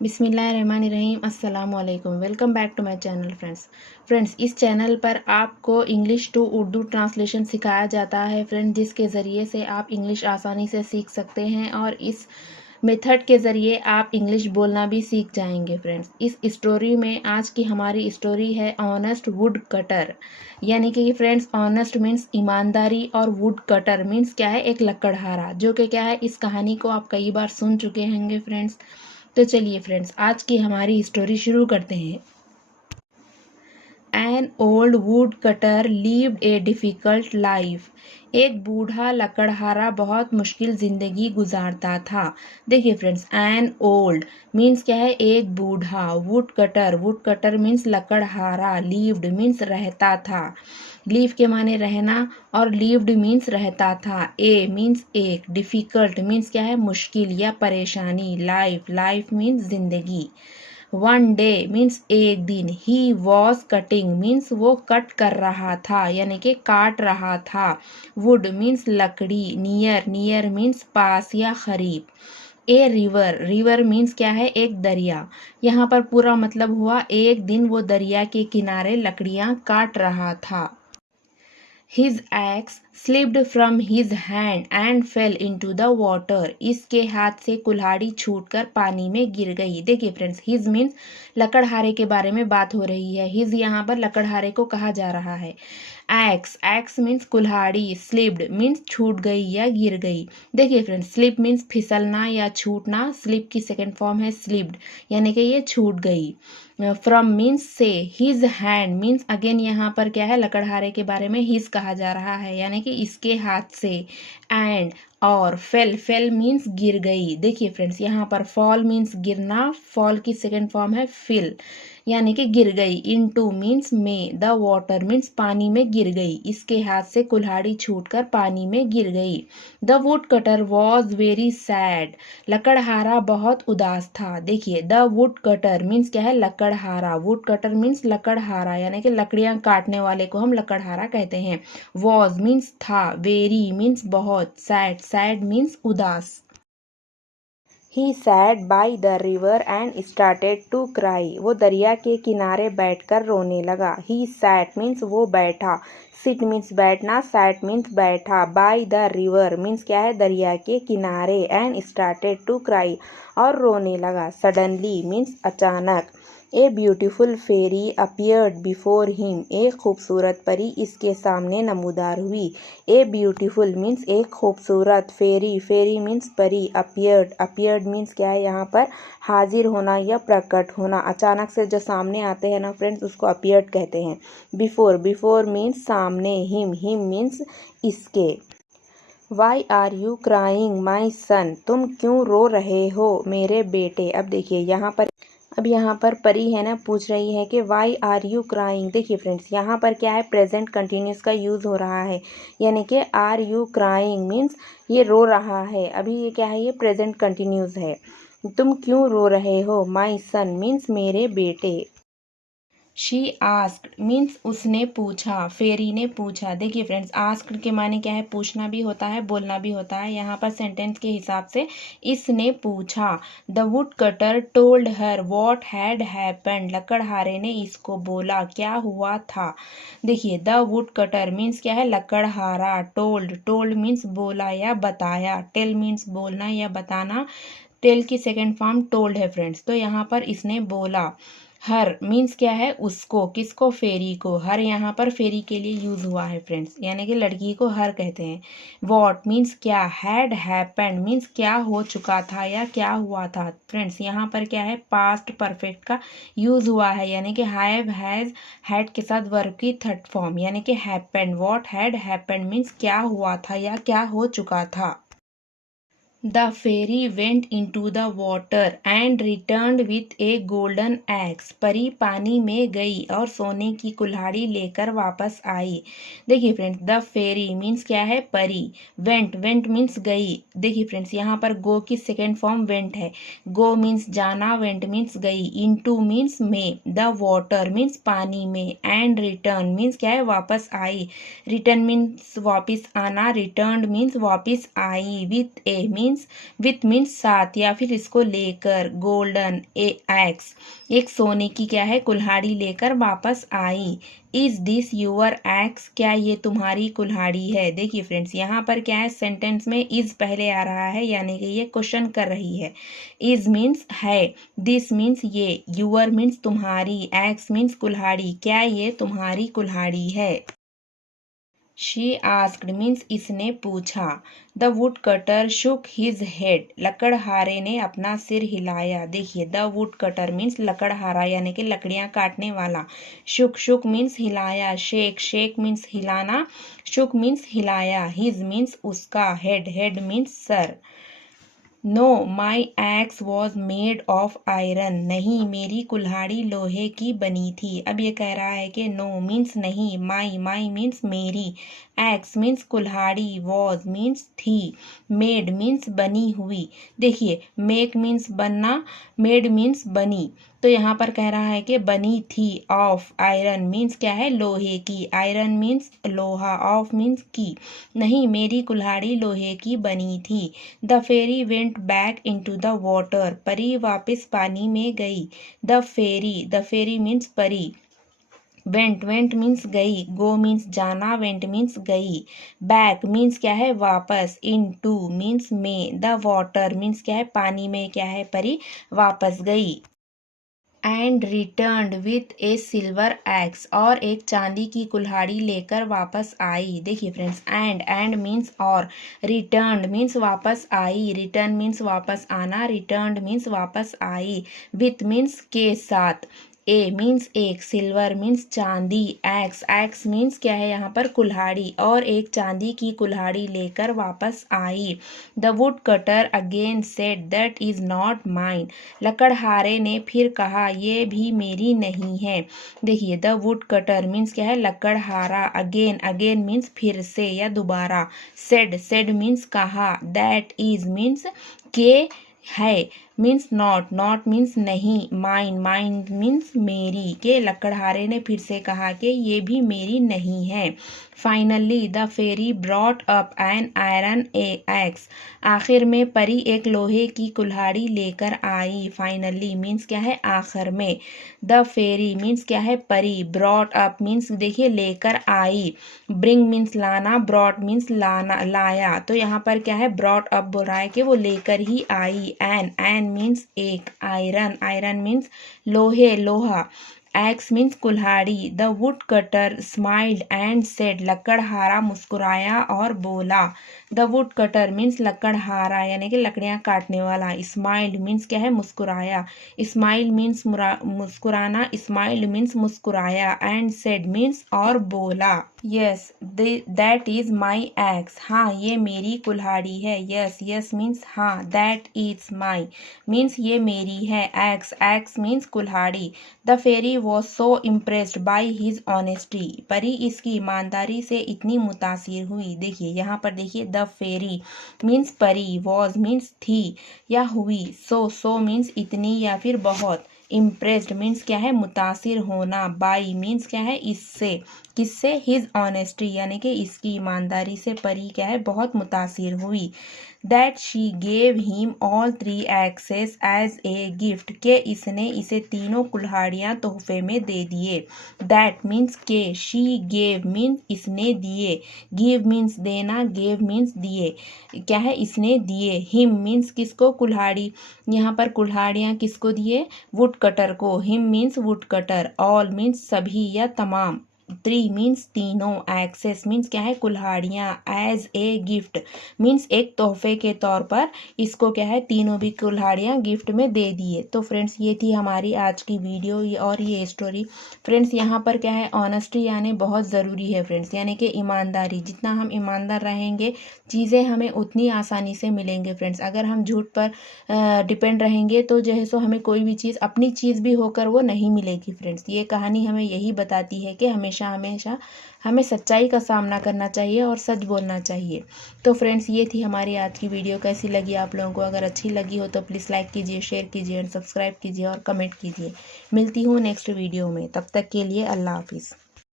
बिस्मिल्लाहिर्रहमानिर्रहीम अस्सलाम वालेकुम। Welcome back to my channel friends इस चैनल पर आपको इंग्लिश टू उर्दू ट्रांसलेशन सिखाया जाता है फ्रेंड्स, जिसके ज़रिए से आप इंग्लिश आसानी से सीख सकते हैं और इस मेथड के ज़रिए आप इंग्लिश बोलना भी सीख जाएंगे फ्रेंड्स। इस स्टोरी में आज की हमारी स्टोरी है ऑनेस्ट वुड कटर, यानी कि फ्रेंड्स ऑनेस्ट मीन्स ईमानदारी और वुड कटर मीन्स क्या है, एक लकड़हारा, जो कि क्या है, इस कहानी को आप कई बार सुन चुके होंगे फ्रेंड्स। तो चलिए फ्रेंड्स आज की हमारी स्टोरी शुरू करते हैं। An old would cutter lived A difficult life. एक बूढ़ा लकड़हारा बहुत मुश्किल ज़िंदगी गुजारता था। देखिए फ्रेंड्स, एन ओल्ड मीन्स क्या है, एक बूढ़ा, वुड कटर मीन्स लकड़हारा, लिव्ड मीन्स रहता था, लिव के माने रहना और लिव्ड मीन्स रहता था, ए मीन्स एक, डिफ़िकल्ट मीन्स क्या है, मुश्किल या परेशानी, लाइफ मीन्स ज़िंदगी। वन डे मीन्स एक दिन, ही वॉज कटिंग मीन्स वो कट कर रहा था यानी कि काट रहा था, वुड मीन्स लकड़ी, नियर मीन्स पास या करीब। ए रिवर मीन्स क्या है, एक दरिया। यहाँ पर पूरा मतलब हुआ एक दिन वो दरिया के किनारे लकड़ियाँ काट रहा था। His axe slipped from his hand and fell into the water. इसके हाथ से कुल्हाड़ी छूटकर पानी में गिर गई। देखिए फ्रेंड्स, हिज मीन्स लकड़हारे के बारे में बात हो रही है। हिज यहाँ पर लकड़हारे को कहा जा रहा है। एक्स मीन्स कुल्हाड़ी, स्लिप्ड मीन्स छूट गई या गिर गई। देखिए फ्रेंड्स, स्लिप मीन्स फिसलना या छूटना, स्लिप की सेकंड फॉर्म है स्लिप्ड, यानी कि ये छूट गई। फ्रॉम मीन्स से, हिज हैंड मीन्स अगेन यहाँ पर क्या है, लकड़हारे के बारे में हिज कहा जा रहा है यानी कि इसके हाथ से। एंड और फेल मीन्स गिर गई। देखिए फ्रेंड्स, यहाँ पर फॉल मीन्स गिरना, फॉल की सेकंड फॉर्म है फिल, यानी कि गिर गई। इनटू मीन्स में, द वाटर मीन्स पानी में गिर गई, इसके हाथ से कुल्हाड़ी छूटकर पानी में गिर गई। The woodcutter was very sad, लकड़हारा बहुत उदास था। देखिए, द वुड कटर मीन्स क्या है, लकड़हारा, वुड कटर मीन्स लकड़हारा, यानी कि लकड़ियां काटने वाले को हम लकड़हारा कहते हैं। वॉज मीन्स था, वेरी मीन्स बहुत, सैड मीन्स उदास। He sat by the river and started to cry. वो दरिया के किनारे बैठकर रोने लगा। He sat means वो बैठा, sit means बैठना, sat means बैठा, by the river means क्या है, दरिया के किनारे, and started to cry और रोने लगा। Suddenly means अचानक। A beautiful fairy appeared before him, एक खूबसूरत परी इसके सामने नमूदार हुई। ए ब्यूटीफुल मीन्स एक खूबसूरत, फेरी मीन्स परी, अपियर्ड मीन्स क्या है, यहाँ पर हाजिर होना या प्रकट होना, अचानक से जो सामने आते हैं ना फ्रेंड्स, उसको अपियर्ड कहते हैं। बिफोर मीन्स सामने, हिम मीन्स इसके। वाई आर यू क्राइंग माई सन, तुम क्यों रो रहे हो मेरे बेटे। अब यहाँ पर परी है ना, पूछ रही है कि वाई आर यू क्राइंग। देखिए फ्रेंड्स, यहाँ पर क्या है, प्रेजेंट कंटिन्यूस का यूज़ हो रहा है, यानी कि आर यू क्राइंग मीन्स ये रो रहा है। अभी ये क्या है, ये प्रेजेंट कंटिन्यूस है। तुम क्यों रो रहे हो, माई सन मीन्स मेरे बेटे। शी आस्क्ड मीन्स उसने पूछा, फेरी ने पूछा। देखिए फ्रेंड्स, आस्क्ड के माने क्या है, पूछना भी होता है, बोलना भी होता है। यहाँ पर सेंटेंस के हिसाब से इसने पूछा। The woodcutter told her what had happened, लकड़हारे ने इसको बोला क्या हुआ था। देखिए, द वुड कटर मीन्स क्या है, लकड़हारा, टोल्ड मीन्स बोला या बताया, टेल मीन्स बोलना या बताना, टेल की सेकेंड फॉर्म टोल्ड है फ्रेंड्स। तो यहाँ पर इसने बोला। हर मीन्स क्या है, उसको, किसको, फेरी को। हर यहाँ पर फेरी के लिए यूज हुआ है फ्रेंड्स, यानी कि लड़की को हर कहते हैं। वॉट मीन्स क्या, हैड हैपेंड मीन्स क्या हो चुका था या क्या हुआ था। फ्रेंड्स, यहाँ पर क्या है, पास्ट परफेक्ट का यूज हुआ है, यानी कि हैव, हैज, हैड के साथ वर्ब की थर्ड फॉर्म, यानी कि happened. What had happened means क्या हुआ था या क्या हो चुका था। The fairy went into the water and returned with a golden axe. परी पानी में गई और सोने की कुल्हाड़ी लेकर वापस आई। देखिए फ्रेंड्स, द फेरी मीन्स क्या है, परी। वेंट मीन्स गई। देखिए फ्रेंड्स, यहाँ पर गो की सेकेंड फॉर्म वेंट है। गो मीन्स जाना, वेंट मीन्स गई, इनटू मीन्स में, द वाटर मीन्स पानी में, एंड रिटर्न मीन्स क्या है, वापस आई। रिटर्न मीन्स वापिस आना, रिटर्न मीन्स वापिस आई, with a means means with means साथ या फिर इसको लेकर, गोल्डन एक्स एक सोने की क्या है कुल्हाड़ी लेकर वापस आई। इज दिस यूअर एक्स, क्या ये तुम्हारी कुल्हाड़ी है। देखिए फ्रेंड्स यहाँ पर क्या है सेंटेंस में इज पहले आ रहा है यानी कि ये क्वेश्चन कर रही है। इज मीन्स है, दिस मीन्स ये, यूअर मीन्स तुम्हारी, एक्स मीन्स कुल्हाड़ी, क्या ये तुम्हारी कुल्हाड़ी है। शी आस्क्ड मीन्स इसने पूछा। The woodcutter shook his head, लकड़हारे ने अपना सिर हिलाया। देखिए द वुड कटर मीन्स लकड़हारा यानी कि लकड़ियां काटने वाला। शुक शुक मीन्स हिलाया, शेक शेक मीन्स हिलाना, शुक मीन्स हिलाया, हिज मीन्स उसका, हेड हेड मीन्स सर। No my axe was made of iron, नहीं मेरी कुल्हाड़ी लोहे की बनी थी। अब ये कह रहा है कि नो मीन्स नहीं, माई माई मीन्स मेरी, एक्स मीन्स कुल्हाड़ी, वॉज मीन्स थी, मेड मीन्स बनी हुई। देखिए मेक मीन्स बनना, मेड मीन्स बनी, तो यहाँ पर कह रहा है कि बनी थी, ऑफ आयरन मीन्स क्या है लोहे की, आयरन मीन्स लोहा, ऑफ मीन्स की, नहीं मेरी कुल्हाड़ी लोहे की बनी थी। The fairy went back into the water, परी वापस पानी में गई। द फेरी मीन्स परी, वेंट वेंट मीन्स गई, गो मीन्स जाना, वेंट मीन्स गई, बैक मीन्स क्या है वापस, इन टू मीन्स में, द वाटर मीन्स क्या है पानी में क्या है परी वापस गई। And returned with a silver x, और एक चांदी की कुल्हाड़ी लेकर वापस आई। देखिए फ्रेंड्स एंड मीन्स और, रिटर्न्ड मीन्स वापस आई, रिटर्न मीन्स वापस आना, रिटर्न्ड मीन्स वापस आई, विथ मीन्स के साथ, ए मीन्स एक, सिल्वर मीन्स चांदी, एक्स मीन्स क्या है यहाँ पर कुल्हाड़ी, और एक चांदी की कुल्हाड़ी लेकर वापस आई। The woodcutter again said that is not mine, लकड़हारे ने फिर कहा ये भी मेरी नहीं है। देखिए द वुड कटर मीन्स क्या है लकड़हारा, अगेन मीन्स फिर से या दोबारा, सेड मीन्स कहा, दैट इज मीन्स के है, मीन्स नॉट मीन्स नहीं, माइन मीन्स मेरी, के लकड़हारे ने फिर से कहा कि ये भी मेरी नहीं है। Finally the fairy brought up an iron axe, आखिर में परी एक लोहे की कुल्हाड़ी लेकर आई। फाइनली मीन्स क्या है आखिर में, द फेरी मीन्स क्या है परी, ब्रॉट अप मीन्स देखिए लेकर आई, ब्रिंग मीन्स लाना, ब्रॉट मीन्स लाना लाया, तो यहाँ पर क्या है ब्रॉट अप बोल रहा है कि वो लेकर ही आई। एन मीन्स एक, आयरन मीन्स लोहे लोहा, एक्स मीन्स कुल्हाड़ी। The woodcutter smiled and said, लकड़हारा मुस्कुराया और बोला। द वुड कटर मीन्स लकड़हारा यानी कि लकड़ियां काटने वाला, स्माइल्ड मीन्स क्या है मुस्कुराया, स्माइल मीन्स मुस्कुराना, स्माइल्ड मीन्स मुस्कुराया, एंड सेड मीन्स और बोला। Yes that is my axe, हाँ ये मेरी कुल्हाड़ी है। यस मीन्स हाँ, दैट इज माई मीन्स ये मेरी है, एक्स मीन्स कुल्हाड़ी। The fairy was so impressed by his honesty, परी इसकी ईमानदारी से इतनी मुतासिर हुई। देखिए यहाँ पर देखिए द फेरी मीन्स परी, वॉज मीन्स थी या हुई, सो मीन्स इतनी या फिर बहुत, इम्प्रेस्ड मीन्स क्या है मुतासिर होना, बाई मीन्स क्या है इससे, किससे, हिज ऑनेस्टी यानी कि इसकी ईमानदारी से परी क्या है बहुत मुतासिर हुई। That she gave him all 3 axes as a gift, के इसने इसे तीनों कुल्हाड़ियाँ तोहफे में दे दिए। दैट मीन्स के, शी गेव मीन्स इसने दिए, गिव मीन्स देना, गेव मीन्स दिए, क्या है इसने दिए, हिम मीन्स किसको कुल्हाड़ी, यहाँ पर कुल्हाड़ियाँ किसको दिए वुड कटर को, him means would cutter, all means सभी या तमाम, 3 मीन्स तीनों, एक्सेस मीन्स क्या है कुल्हाड़ियाँ, एज ए गिफ्ट मीन्स एक तोहफे के तौर पर इसको क्या है तीनों भी कुल्हाड़ियाँ गिफ्ट में दे दिए। तो फ्रेंड्स ये थी हमारी आज की वीडियो और ये स्टोरी। फ्रेंड्स यहाँ पर क्या है ऑनेस्टी यानी बहुत ज़रूरी है फ्रेंड्स, यानी कि ईमानदारी, जितना हम ईमानदार रहेंगे चीज़ें हमें उतनी आसानी से मिलेंगे फ्रेंड्स। अगर हम झूठ पर डिपेंड रहेंगे तो जो है सो हमें कोई भी चीज़ अपनी चीज़ भी होकर वो नहीं मिलेगी फ्रेंड्स। ये कहानी हमें यही बताती है कि हमेशा हमें सच्चाई का सामना करना चाहिए और सच बोलना चाहिए। तो फ्रेंड्स ये थी हमारी आज की वीडियो, कैसी लगी आप लोगों को, अगर अच्छी लगी हो तो प्लीज़ लाइक कीजिए, शेयर कीजिए और सब्सक्राइब कीजिए और कमेंट कीजिए। मिलती हूँ नेक्स्ट वीडियो में, तब तक के लिए अल्लाह हाफिज़।